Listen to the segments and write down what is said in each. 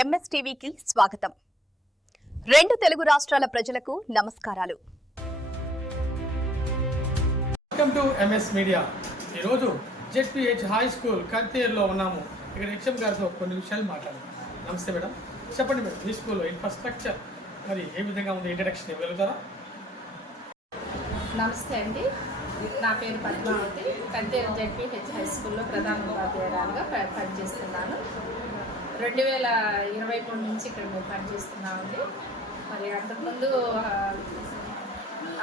MS టీవీకి స్వాగతం. రెండు తెలుగు రాష్ట్రాల ప్రజలకు నమస్కారాలు. Welcome to MS media. ఈరోజు జెడ్పీహెచ్ హై స్కూల్ కంతేరులో ఉన్నాము. ఇక్కడ హెచ్ఎం గారితో కొన్ని విషయాలు మాట్లాడదాం. నమస్తే మేడం, చెప్పండి మేడం, ఈ స్కూల్లో ఇన్ఫ్రాస్ట్రక్చర్ మరి ఏ విధంగా ఉంది, ఇంట్రడక్షన్ ఇవ్వగలుగుతారా? నమస్తే అండి, నా పేరు పద్మావతి. కంతేరు జెడ్పీహెచ్ హై స్కూల్లో ప్రధాన ఉపాధ్యాయురాలుగా పనిచేస్తున్నాను. 2023 నుంచి ఇక్కడ మేము పనిచేస్తున్నామండి. మరి అంతకుముందు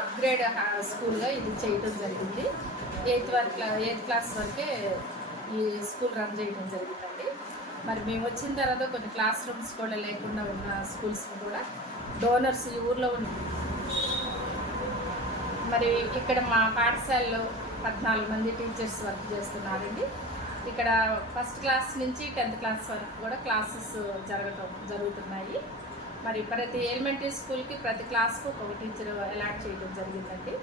అప్గ్రేడ్ స్కూల్గా ఇది చేయడం జరిగింది. 8th క్లాస్ వరకే ఈ స్కూల్ రన్ చేయడం జరిగిందండి. మరి మేము వచ్చిన తర్వాత కొన్ని క్లాస్ రూమ్స్ కూడా లేకుండా ఉన్న స్కూల్స్ని కూడా డోనర్స్ ఈ ఊర్లో ఉన్న మరి ఇక్కడ మా పాఠశాలలో 14 మంది టీచర్స్ వర్క్ చేస్తున్నారండి. ఇక్కడ ఫస్ట్ క్లాస్ నుంచి 10th క్లాస్ వరకు కూడా క్లాసెస్ జరుగుతున్నాయి. మరి ప్రతి ఎలిమెంటరీ స్కూల్కి ప్రతి క్లాస్కు ఒక టీచర్ అలాట్ చేయడం జరిగిందండి.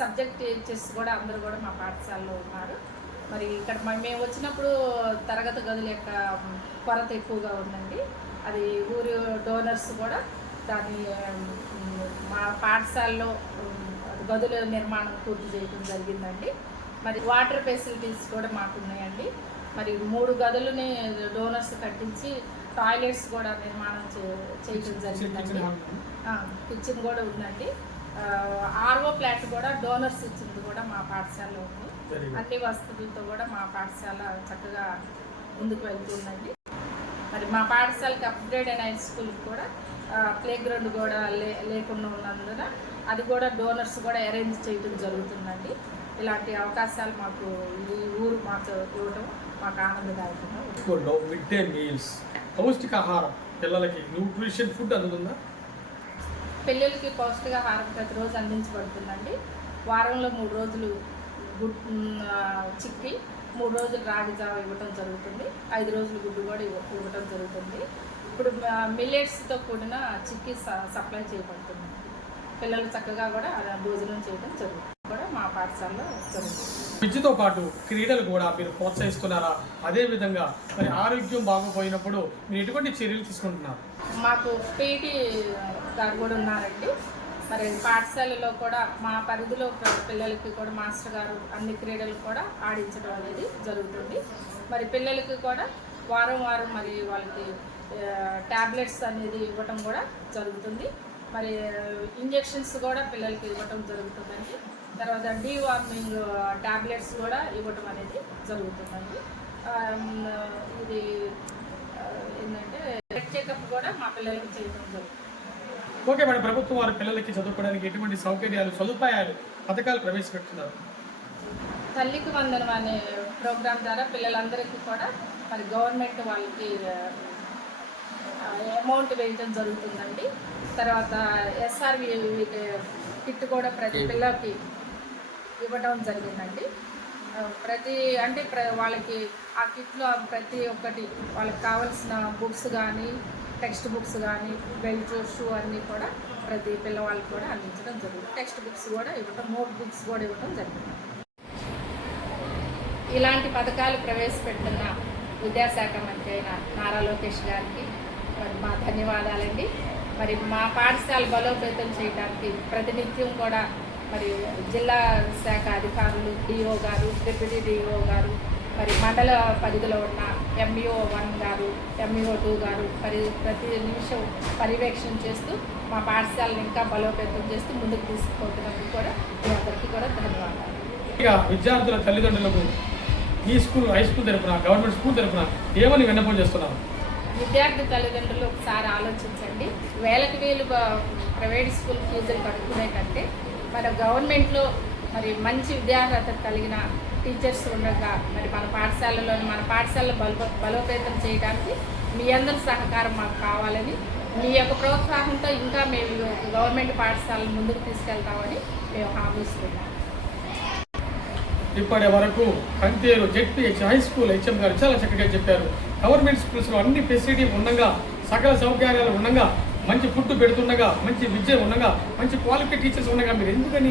సబ్జెక్ట్ టీచర్స్ కూడా అందరూ కూడా మా పాఠశాలలో ఉన్నారు. మరి ఇక్కడ మేము వచ్చినప్పుడు తరగతి గదుల యొక్క కొరత ఎక్కువగా ఉందండి. అది ఊరి డోనర్స్ కూడా దాన్ని మా పాఠశాలలో గదుల నిర్మాణం పూర్తి చేయడం జరిగిందండి. మరి వాటర్ ఫెసిలిటీస్ కూడా మాకు ఉన్నాయండి. మరి 3 గదులని డోనర్స్ కట్టించి టాయిలెట్స్ కూడా నిర్మాణం చేయడం జరిగిందండి. కిచెన్ కూడా ఉందండి. ఆర్ఓ ప్లాంట్ కూడా డోనర్స్ ఇచ్చింది కూడా మా పాఠశాలలో ఉంది. అన్ని వసతులతో కూడా మా పాఠశాల చక్కగా ముందుకు వెళ్తుందండి. మరి మా పాఠశాలకి అప్గ్రేడ్ అయిన హై స్కూల్కి కూడా ప్లే గ్రౌండ్ కూడా లేకుండా ఉన్నందున అది కూడా డోనర్స్ కూడా అరేంజ్ చేయడం జరుగుతుందండి. ఇలాంటి అవకాశాలు మాకు ఈ ఊరు మాకు ఇవ్వడం మాకు ఆనందదాయకంగా. స్కూల్లో మిడ్ డే మీల్స్, పౌష్టికాహారం పిల్లలకి న్యూట్రిషన్ ఫుడ్ అందుతుందా? పిల్లలకి పౌష్టికాహారం ప్రతిరోజు అందించబడుతుందండి. వారంలో 3 రోజులు చిక్కి, 3 రోజులు రాగి జావ ఇవ్వటం జరుగుతుంది. 5 రోజులు గుడ్డు కూడా ఇవ్వటం జరుగుతుంది. ఇప్పుడు మిల్లెట్స్తో కూడిన చిక్కీ సప్లై చేయబడుతుంది. పిల్లలు చక్కగా కూడా భోజనం చేయడం జరుగుతుంది కూడా మా పాఠశాలలో జరుగుతుంది. విద్యతో పాటు క్రీడలు కూడా మీరు ప్రోత్సహిస్తున్నారా? అదేవిధంగా మరి ఆరోగ్యం బాగోపోయినప్పుడు మీరు ఎటువంటి చర్యలు తీసుకుంటున్నారు? మాకు పీటీ గారు కూడా ఉన్నారండి. మరి పాఠశాలలో కూడా మా పరిధిలో పిల్లలకి కూడా మాస్టర్ గారు అన్ని క్రీడలు కూడా ఆడించడం అనేది జరుగుతుంది. మరి పిల్లలకి కూడా వారం మరి వాళ్ళకి ట్యాబ్లెట్స్ అనేది ఇవ్వటం కూడా జరుగుతుంది. మరి ఇంజెక్షన్స్ కూడా పిల్లలకి ఇవ్వటం జరుగుతుందండి. తర్వాత డీవార్మింగ్ ట్యాబ్లెట్స్ కూడా ఇవ్వటం అనేది జరుగుతుందండి. ఇది ఏంటంటే బ్లడ్ చెకప్ కూడా మా పిల్లలకి చేయడం జరుగుతుంది. ఓకే మేడం, ప్రభుత్వం వారి పిల్లలకి చదువుకోవడానికి ఎటువంటి సౌకర్యాలు, సదుపాయాలు, పథకాలు ప్రవేశపెడుతున్నారు? తల్లికి వందనం అనే ప్రోగ్రాం ద్వారా పిల్లలందరికీ కూడా మరి గవర్నమెంట్ వాళ్ళకి అమౌంట్ వేయటం జరుగుతుందండి. తర్వాత ఎస్ఆర్వి కిట్ కూడా ప్రతి పిల్లలకి ఇవ్వడం జరిగిందండి. వాళ్ళకి ఆ కిట్లో ప్రతి ఒక్కటి వాళ్ళకి కావాల్సిన బుక్స్ కానీ, టెక్స్ట్ బుక్స్ కానీ, బెల్ట్, షూ అన్నీ కూడా ప్రతి పిల్లవాళ్ళకి కూడా అందించడం జరుగుతుంది. టెక్స్ట్ బుక్స్ కూడా ఇవ్వడం, నోట్ బుక్స్ కూడా ఇవ్వడం జరిగింది. ఇలాంటి పథకాలు ప్రవేశపెడుతున్న విద్యాశాఖ మంత్రి అయిన నారా లోకేష్ గారికి మరి మా ధన్యవాదాలండి. మరి మా పాఠశాల బలోపేతం చేయడానికి ప్రతినిత్యం కూడా మరి జిల్లా శాఖ అధికారులు, డిఓ గారు, డిప్యూటీ డిఓ గారు, మరి మండల పరిధిలో ఉన్న ME01 గారు, ME02 గారు ప్రతి నిమిషం పర్యవేక్షణ చేస్తూ మా పాఠశాలను ఇంకా బలోపేతం చేస్తూ ముందుకు తీసుకుపోతున్నందుకు కూడా మీ అందరికీ కూడా ధన్యవాదాలు. ఇక విద్యార్థుల తల్లిదండ్రులకు ఈ స్కూల్, హై స్కూల్ తరపున, గవర్నమెంట్ స్కూల్ తరపున ఏమని విన్నపం చేస్తున్నారు? విద్యార్థి తల్లిదండ్రులు ఒకసారి ఆలోచించండి. వేలకు వేలు ప్రైవేట్ స్కూల్ ఫీజులు కట్టుకునే కంటే మన గవర్నమెంట్లో మరి మంచి విద్యార్హత కలిగిన టీచర్స్ ఉండగా మరి మన పాఠశాలలో బలోపేతం చేయడానికి మీ అందరి సహకారం మాకు కావాలని, మీ యొక్క ప్రోత్సాహంతో ఇంకా మేము గవర్నమెంట్ పాఠశాలను ముందుకు తీసుకెళ్తామని మేము హామీ ఇస్తున్నాం. ఇప్పటి వరకు Kantheru ZPH high school HM గారు చాలా చక్కగా చెప్పారు. గవర్నమెంట్ స్కూల్స్లో అన్ని ఫెసిలిటీ ఉండగా, సకల సౌకర్యాలు ఉండగా, మంచి ఫుడ్ పెడుతుండగా, మంచి విద్య ఉండగా, మంచి క్వాలిఫైడ్ టీచర్స్ ఉండగా మీరు ఎందుకని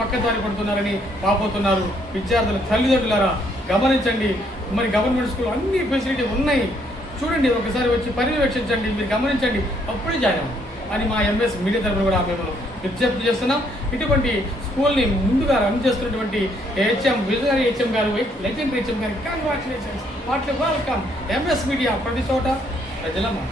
పక్కదారి పడుతున్నారని పాపోతున్నారు? విద్యార్థుల తల్లిదండ్రులారా గమనించండి. మరి గవర్నమెంట్ స్కూల్ అన్ని ఫెసిలిటీ ఉన్నాయి, చూడండి, ఒకసారి వచ్చి పర్యవేక్షించండి, మీరు గమనించండి, అప్పుడే జాయిన్ అవ్వండి అని మా ఎంఎస్ మీడియా తరఫున కూడా మేము విజ్ఞప్తి చేస్తున్నాం. ఇటువంటి స్కూల్ని ముందుగా రన్ చేస్తున్నటువంటి హెచ్ఎం విజనరీ హెచ్ఎం గారు, లెజెండరీ హెచ్ఎం గారికి congratulations, heartly welcome. MS media ప్రతి చోట ప్రజల మాట.